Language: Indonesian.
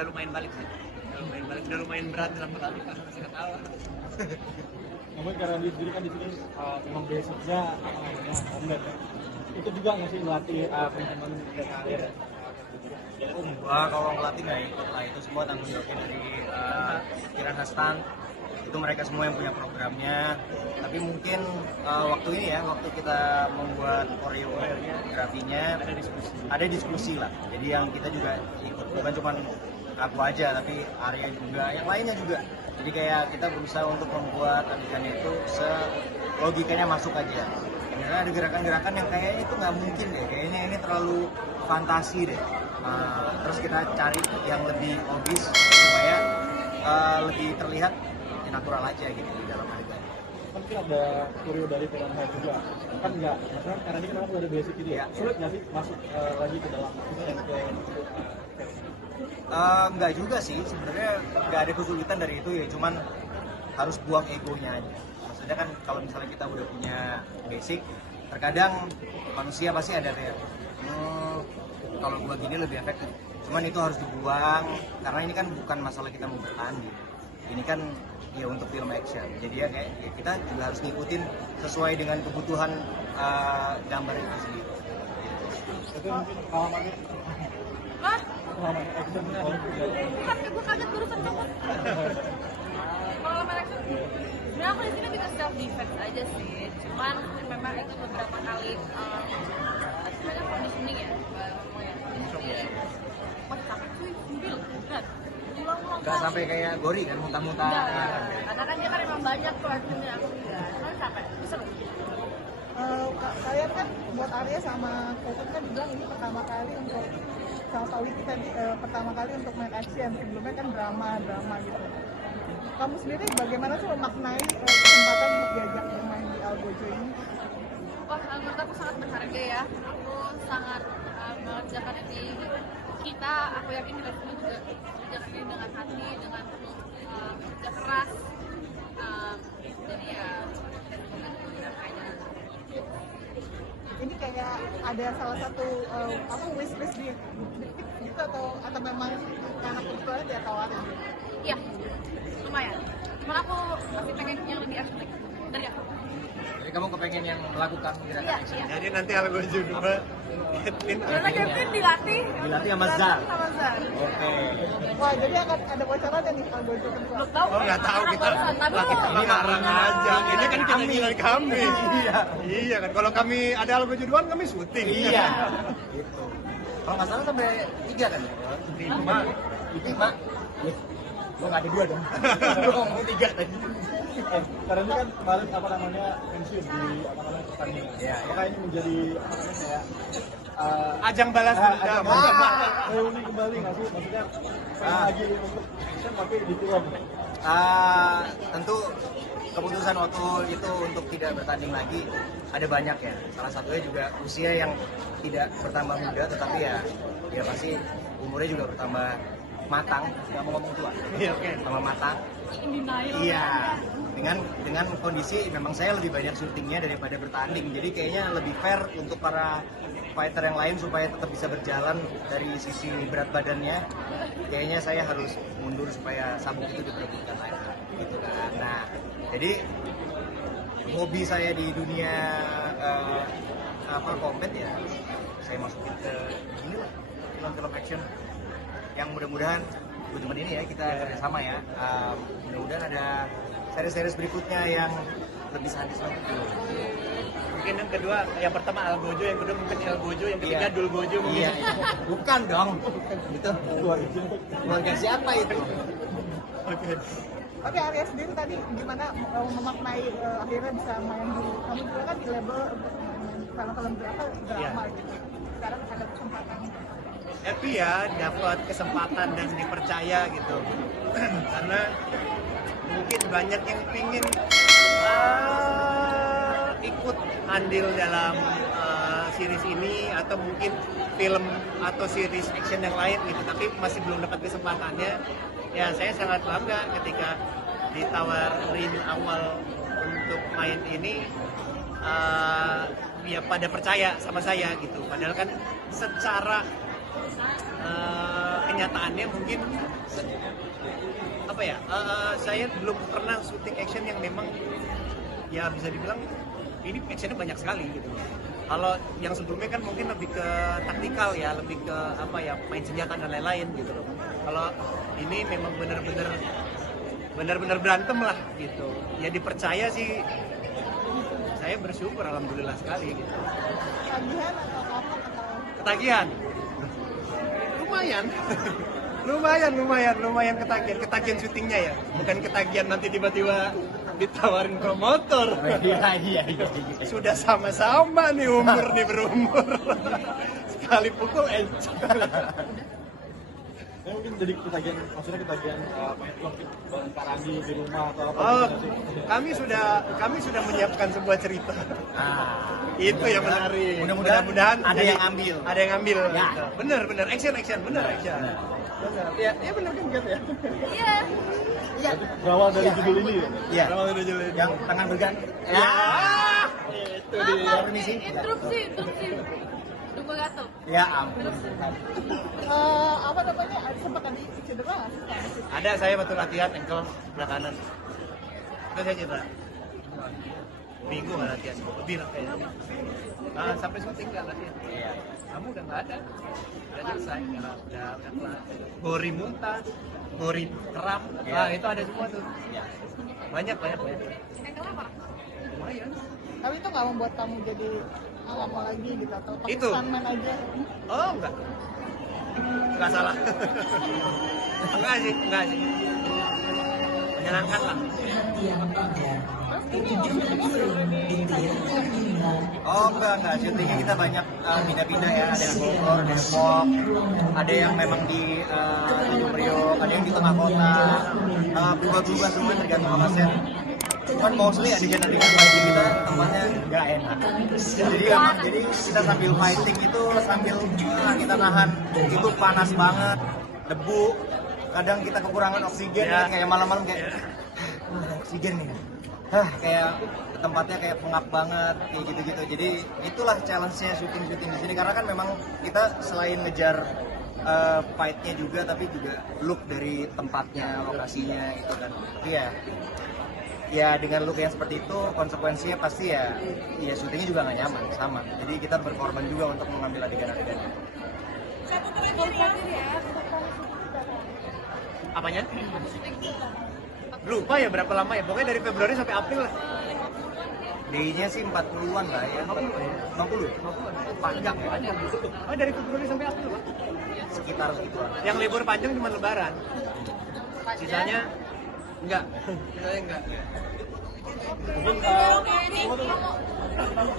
udah lumayan balik sih. Udah lumayan berat dalam berlatih karena masih ketawa. Namun karena dia sendiri kan di sini memang basicnya online ya. Itu juga nggak sih melatih teman-teman dan karir? Wah, kalau ngelatih nggak ikut lah, itu semua tanggung jawabnya dari Kiran Hastan. Itu mereka semua yang punya programnya. Tapi mungkin waktu ini ya, waktu kita membuat koreografinya ada diskusi lah. Jadi yang kita juga ikut, bukan cuma aku aja, tapi Arya juga, yang lainnya juga. Jadi kayak kita berusaha untuk membuat adegannya itu logikanya masuk aja. Karena ada gerakan-gerakan yang kayaknya itu nggak mungkin deh, kayaknya ini terlalu fantasi deh. Terus kita cari yang lebih logis supaya lebih terlihat natural aja gitu di dalam adegan. Kan kita ada koreo dari Piranha juga. Kan nggak, maksudnya karena ini kenapa udah ada basic gitu ya? Sulit nggak sih masuk lagi ke dalam Nggak juga sih, sebenarnya nggak ada kesulitan dari itu ya, cuman harus buang egonya aja. Maksudnya kan kalau misalnya kita udah punya basic, terkadang manusia pasti ada kayak kalau gua gini lebih efektif. Cuman itu harus dibuang karena ini kan bukan masalah kita mau bertanding. Ini kan ya untuk film action. Jadi ya kayak ya kita juga harus ngikutin sesuai dengan kebutuhan gambar itu sendiri. itu mungkin pengalamannya action Kan gue kaget barusan kamu. Pengalaman action. Sebenarnya aku di sini bisa self defense aja sih. Cuman memang itu beberapa kali sebenarnya conditioning ya, conditioning. Wah capek cuy, mobil berat. Ulang-ulang. Nggak sampai kayak gori kan muntah-muntah. Karena kan dia kan emang banyak tuh artinya aku enggak. Cuman capek, seru. Kalian kan buat Arya sama Kokut kan bilang ini pertama kali untuk sama Pak Wiki tadi pertama kali untuk main action, sebelumnya kan drama gitu. Kamu sendiri bagaimana sih memaknai kesempatan untuk diajak bermain di Algojo ini? Wah, menurut aku sangat berharga ya. Aku sangat mengerjakan ini kita. Aku yakin kita semua juga mengerjakan ini dengan hati, dengan penuh kerja keras. Jadi ya, Ini kayak ada salah satu wishlist di gitu atau memang anak kebetulan dia tawarin? iya, lumayan. Cuman aku masih pengen yang lebih asli dari aku. Jadi kamu kepengen yang melakukan gerakan Iya, action. iya. Jadi nanti Algojo 2 Karena Kevin dilatih sama Zal. sama Zal. Oke. Wah, jadi akan ada bocoran nih Algojo kedua. Belum tahu. Oh nggak tahu kita Tapi kita ngarang aja. Ini kan keinginan kami. Iya. Iya kan kalau kami ada Algojo 2 kami syuting. Iya. Gitu. Kalau nggak salah sampai 3 kan ya? 5. Gua nggak ada 2 dong. Gua ngomong 3 tadi. karena ini kan kemarin pensiun di pertandingan. Iya. Maka ini menjadi kayak Ajang balas dendam. reuni kembali nggak sih? Maksudnya lagi untuk action tapi di film. Tentu keputusan waktu itu untuk tidak bertanding lagi ada banyak ya. Salah satunya juga usia yang tidak bertambah muda, tetapi ya pasti umurnya juga bertambah matang. Nggak mau ngomong tua. Iya oke. Tambah matang. Iya. Dengan kondisi memang saya lebih banyak syutingnya daripada bertanding. Jadi kayaknya lebih fair untuk para fighter yang lain supaya tetap bisa berjalan dari sisi berat badannya. Kayaknya saya harus mundur supaya sabuk itu diperebutkan lagi gitu kan. Nah, jadi hobi saya di dunia combat ya saya masukin ke inilah film-film action yang mudah-mudahan teman ini ya kita kerjasama ya. Mudah-mudahan ada series-series berikutnya yang lebih sadis lagi. Mungkin yang kedua, yang pertama Algojo, yang kedua mungkin Algojo, yang ketiga Iya. Dulgojo mungkin. Iya, bukan dong. Itu keluarga siapa itu? Oke. Oke, Arya sendiri tadi gimana memaknai akhirnya bisa main di, kamu juga kan di label untuk main film-film drama gitu. Sekarang ada kesempatan. Happy ya dapat kesempatan dan dipercaya gitu. Karena mungkin banyak yang pingin ikut andil dalam series ini atau mungkin film atau series action yang lain gitu, tapi masih belum dapat kesempatannya. Ya saya sangat bangga ketika ditawarin awal untuk main ini, ya pada percaya sama saya gitu. Padahal kan secara kenyataannya mungkin apa ya? Saya belum pernah syuting action yang memang ya bisa dibilang ini actionnya banyak sekali gitu. Kalau yang sebelumnya kan mungkin lebih ke taktikal ya, lebih ke apa ya, main senjata dan lain-lain gitu loh. Kalau ini memang benar-benar berantem lah gitu. Ya dipercaya sih, saya bersyukur alhamdulillah sekali gitu. Tagihan atau apa atau Ketagihan, lumayan. lumayan ketagihan syutingnya ya, bukan ketagihan nanti tiba-tiba ditawarin promotor. Iya. Sudah sama-sama nih umur nih berumur. Sekali pukul encok. Ya, mungkin jadi ketagihan, maksudnya ketagihan main film bareng Kak Randi di rumah atau apa Oh, gitu sih? kami sudah menyiapkan sebuah cerita. Itu yang menarik. Mudah-mudahan ada yang ambil. Ada yang ambil. Ya. Gitu. Bener, action, bener action. Bener. Ya bener kan Gat ya. Iya. Jadi berawal dari judul ini ya? Iya. Kalau udah jelas. Yang tangan berganti. Ya. Itu Maaf, dia. maaf, Permisi. interupsi. Tunggu gatel. Ya ampun. apa namanya? Sempat tadi cedera nggak sih? Ada saya waktu latihan ankle sebelah kanan. Itu saya cedera. Minggu nggak latihan, lebih lah kayaknya. Sampai syuting nggak latihan. Iya. Kamu udah nggak ada, udah selesai, udah kelar. Gori muntah, gori kram, Iya. itu ada semua tuh. Iya. Banyak. Ankle apa? Lumayan. Tapi itu nggak membuat kamu jadi lama lagi gitu atau pakai Itu. stuntman aja? Oh enggak salah. enggak sih. Menyenangkan lah. Oh enggak, syutingnya kita banyak pindah-pindah ya, ada yang Bogor, Depok, ada yang memang di Tanjung Priok, ada yang di tengah kota, berubah-ubah semua tergantung sama set. Cuman mostly adegan-adegan fighting kita tempatnya nggak enak. Jadi kita sambil fighting itu sambil kita nahan itu panas banget, debu, kadang kita kekurangan oksigen Ya. kayak malam-malam kayak oksigen nih. Kayak tempatnya kayak pengap banget kayak gitu-gitu. Jadi itulah challenge-nya syuting di sini karena kan memang kita selain ngejar fight-nya juga tapi juga look dari tempatnya, lokasinya gitu kan. Iya. Ya dengan look yang seperti itu konsekuensinya pasti ya syutingnya juga nggak nyaman sama. Jadi kita berkorban juga untuk mengambil adegan-adegan. Apanya? Lupa ya berapa lama ya, pokoknya dari Februari sampai April lah. Day-nya sih 40-an lah ya. 50? Panjang ya. Oh dari Februari sampai April Pak? Sekitar segituan. Yang libur panjang cuma lebaran. Sisanya enggak. Mungkin Oke, nih, kamu